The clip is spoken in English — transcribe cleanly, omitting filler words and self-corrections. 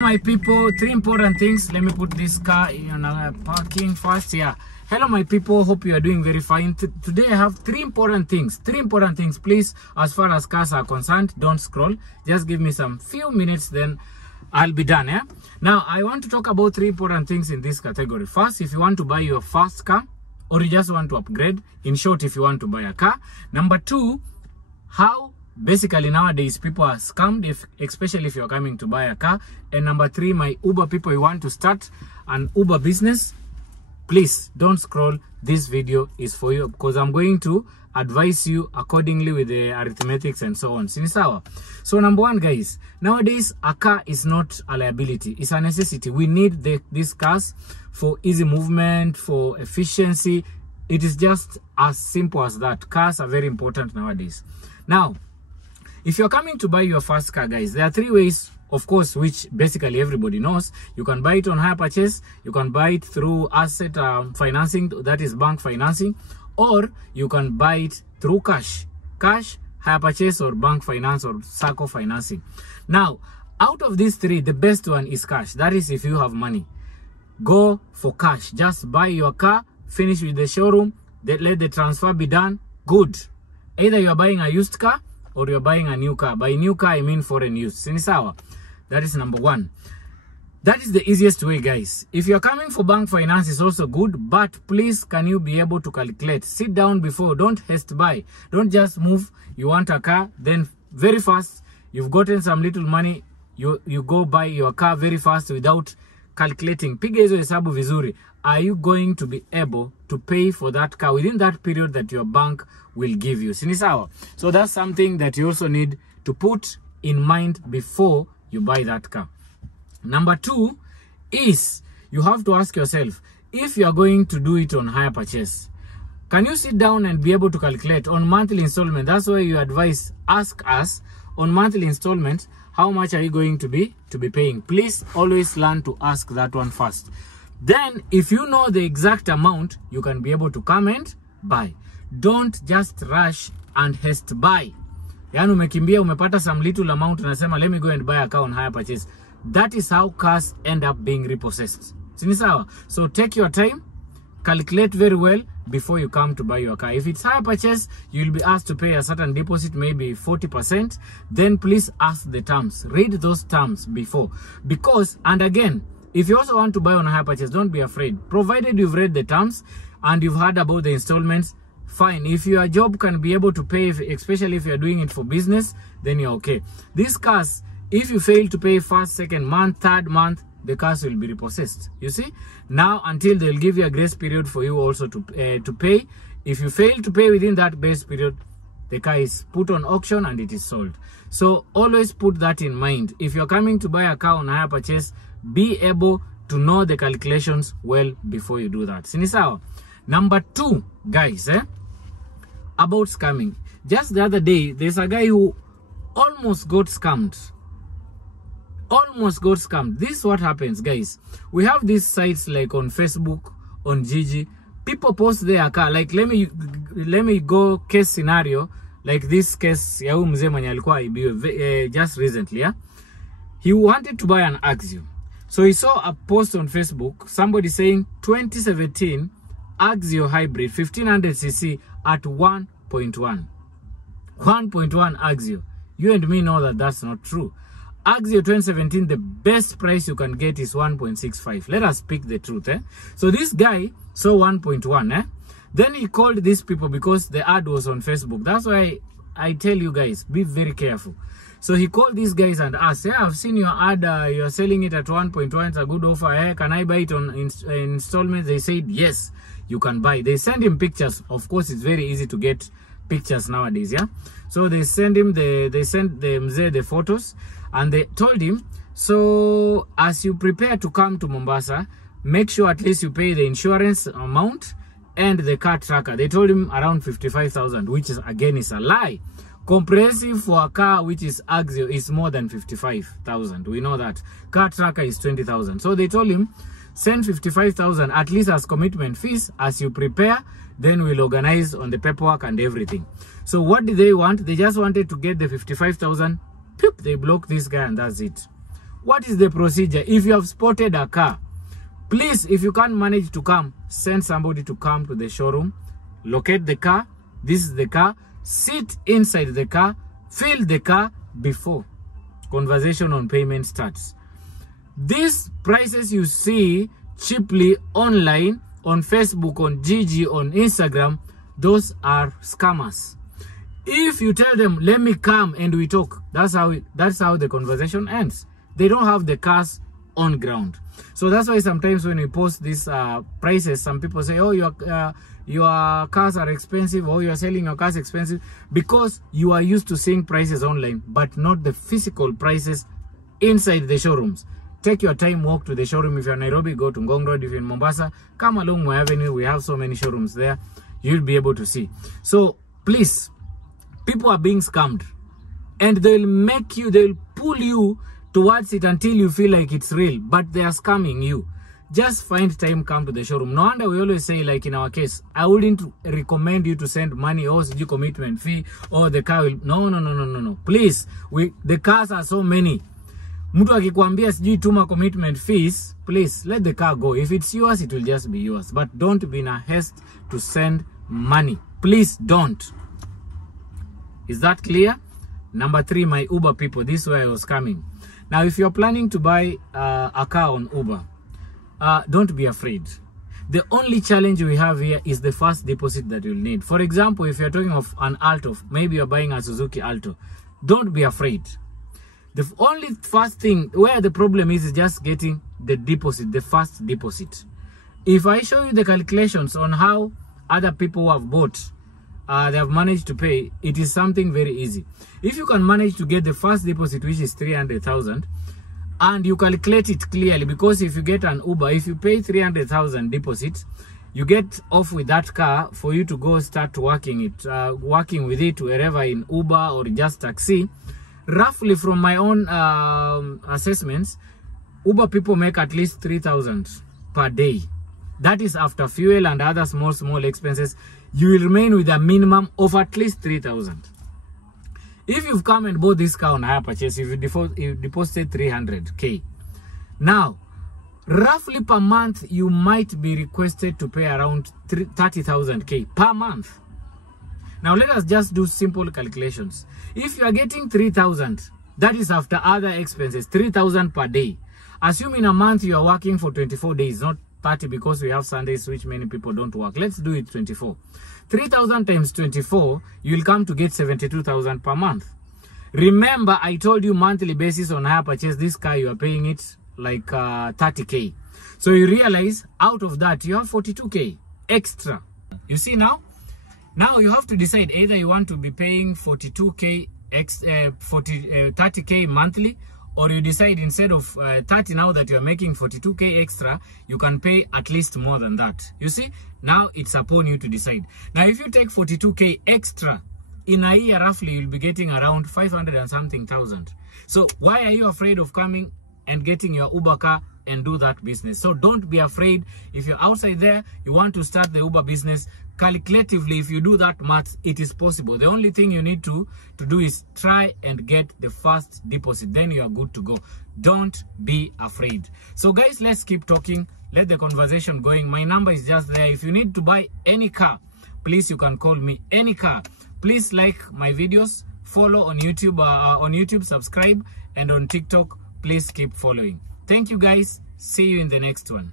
My people, three important things. Let me put this car in parking first. Yeah. Hello my people, hope you are doing very fine. Today I have three important things. Please, as far as cars are concerned, don't scroll. Just give me some few minutes, then I'll be done. Yeah. Now I want to talk about three important things in this category. First, if you want to buy your first car, or you just want to upgrade. In short, if you want to buy a car. Number two, how basically nowadays people are scammed, especially if you're coming to buy a car. And number three, my Uber people, you want to start an Uber business, please don't scroll. This video is for you because I'm going to advise you accordingly with the arithmetics and so on. Sinisawa. So number one, guys, nowadays a car is not a liability, it's a necessity. We need these cars for easy movement, for efficiency. It is just as simple as that. Cars are very important nowadays. Now, if you're coming to buy your first car, guys, there are three ways, of course, which basically everybody knows. You can buy it on hire purchase, you can buy it through asset financing, that is bank financing, or you can buy it through cash, hire purchase, or bank finance, or SACCO financing. Now, out of these three, the best one is cash. That is if you have money. Go for cash. Just buy your car, finish with the showroom, let the transfer be done. Good. Either you are buying a used car or you're buying a new car. By new car, I mean foreign use. Sinisawa. That is number one. That is the easiest way, guys. If you're coming for bank finance, it's also good, but please, can you be able to calculate? Sit down before, don't haste buy. Don't just move. You want a car, then very fast, you've gotten some little money, you go buy your car very fast without calculating. Piga hizo hesabu vizuri. Are you going to be able to pay for that car within that period that your bank will give you? Sinisawa. So that's something that you also need to put in mind before you buy that car. Number two is you have to ask yourself, if you are going to do it on hire purchase, can you sit down and be able to calculate on monthly installment? That's why you advise, ask us on monthly installment, how much are you going to be paying? Please always learn to ask that one first. Then if you know the exact amount, you can be able to come and buy. Don't just rush and haste buy. Yani umekimbia, umepata some little amount, unasema let me go and buy a car on hire purchase. That is how cars end up being repossessed. Sinisawa. So take your time, calculate very well before you come to buy your car. If it's hire purchase, you'll be asked to pay a certain deposit, maybe 40%. Then please ask the terms. Read those terms before. Because, and again, if you also want to buy on a hire purchase, don't be afraid. Provided you've read the terms and you've heard about the installments, fine. If your job can be able to pay, especially if you're doing it for business, then you're okay. These cars, if you fail to pay first, second month, third month, the cars will be repossessed. You see? Now, until they'll give you a grace period for you also to pay. If you fail to pay within that grace period, the car is put on auction and it is sold. So always put that in mind. If you're coming to buy a car on hire purchase, be able to know the calculations well before you do that. Sinisawa. Number two, guys, about scamming. Just the other day, there's a guy who almost got scammed. This is what happens, guys. We have these sites like on Facebook, on Gigi. People post their car. Like let me go case scenario. Like this case ya mzee mwenye alikuwa aibiwe just recently. Yeah? He wanted to buy an Axio. So he saw a post on Facebook, somebody saying 2017 Axio Hybrid 1500cc at 1.1. 1.1 Axio. You and me know that that's not true. Axio 2017, the best price you can get is 1.65. Let us speak the truth. So this guy saw 1.1. Then he called these people because the ad was on Facebook. That's why I tell you guys, be very careful. So he called these guys and asked, yeah, I've seen your ad, you're selling it at 1.1, it's a good offer. Can I buy it on installments? They said, yes, you can buy. They send him pictures. Of course, it's very easy to get pictures nowadays, yeah? So they send him, they sent the photos, and they told him, so as you prepare to come to Mombasa, make sure at least you pay the insurance amount and the car tracker. They told him around 55,000, which is, again, is a lie. Comprehensive for a car which is Axio is more than 55,000. We know that. Car tracker is 20,000. So they told him, send 55,000 at least as commitment fees. As you prepare, then we'll organize on the paperwork and everything. So what did they want? They just wanted to get the 55,000. They block this guy and that's it. What is the procedure? If you have spotted a car, please, if you can't manage to come, send somebody to come to the showroom, locate the car. This is the car. Sit inside the car, feel the car before conversation on payment starts. These prices you see cheaply online, on Facebook, on Gigi, on Instagram, those are scammers. If you tell them, let me come and we talk, that's how the conversation ends. They don't have the cars on ground. So that's why sometimes when we post these prices, some people say, oh, your cars are expensive, or you are selling your cars expensive, because you are used to seeing prices online, but not the physical prices inside the showrooms. Take your time, walk to the showroom. If you're in Nairobi, go to Ngong Road. If you're in Mombasa, come along Moi Avenue. We have so many showrooms there. You'll be able to see. So please, people are being scammed, and they'll pull you towards it until you feel like it's real, but they are scamming you. Just find time, come to the showroom. No wonder we always say, like in our case, I wouldn't recommend you to send money or commitment fee, or the car will, no. Please, the cars are so many. Mtu akikwambia sijui tuma commitment fees, please let the car go. If it's yours, it will just be yours. But don't be in a haste to send money. Please don't. Is that clear? Number 3, my Uber people. This is where I was coming. Now, if you're planning to buy a car on Uber, don't be afraid. The only challenge we have here is the first deposit that you'll need. For example, if you're talking of an Alto, maybe you're buying a Suzuki Alto, don't be afraid. The only first thing where the problem is just getting the deposit, the first deposit. If I show you the calculations on how other people who have bought, they have managed to pay, it is something very easy. If you can manage to get the first deposit, which is 300,000, and you calculate it clearly, because if you get an Uber, if you pay 300,000 deposit, you get off with that car for you to go start working with it wherever, in Uber or just taxi. Roughly, from my own assessments, Uber people make at least 3,000 per day. That is after fuel and other small expenses. You will remain with a minimum of at least 3,000. If you've come and bought this car on hire purchase, if you deposited 300k, now roughly per month you might be requested to pay around 30,000k per month. Now let us just do simple calculations. If you are getting 3,000, that is after other expenses, 3,000 per day. Assume in a month you are working for 24 days, not 30, because we have Sundays which many people don't work. Let's do it 24. 3,000 times 24, you will come to get 72,000 per month. Remember, I told you monthly basis on hire purchase, this car you are paying it like 30k. So you realize out of that you have 42k extra. You see now? Now you have to decide either you want to be paying 42k 30k monthly, or you decide instead of 30, now that you're making 42k extra, you can pay at least more than that. You see, now it's upon you to decide. Now if you take 42k extra, in a year roughly you'll be getting around 500 and something thousand. So why are you afraid of coming and getting your Uber car and do that business? So don't be afraid. If you're outside there, you want to start the Uber business, calculatively, if you do that math, it is possible. The only thing you need to do is try and get the first deposit. Then you are good to go. Don't be afraid. So guys, let's keep talking. Let the conversation going. My number is just there. If you need to buy any car, please, you can call me. Any car. Please like my videos. Follow on YouTube, subscribe, and on TikTok, please keep following. Thank you guys. See you in the next one.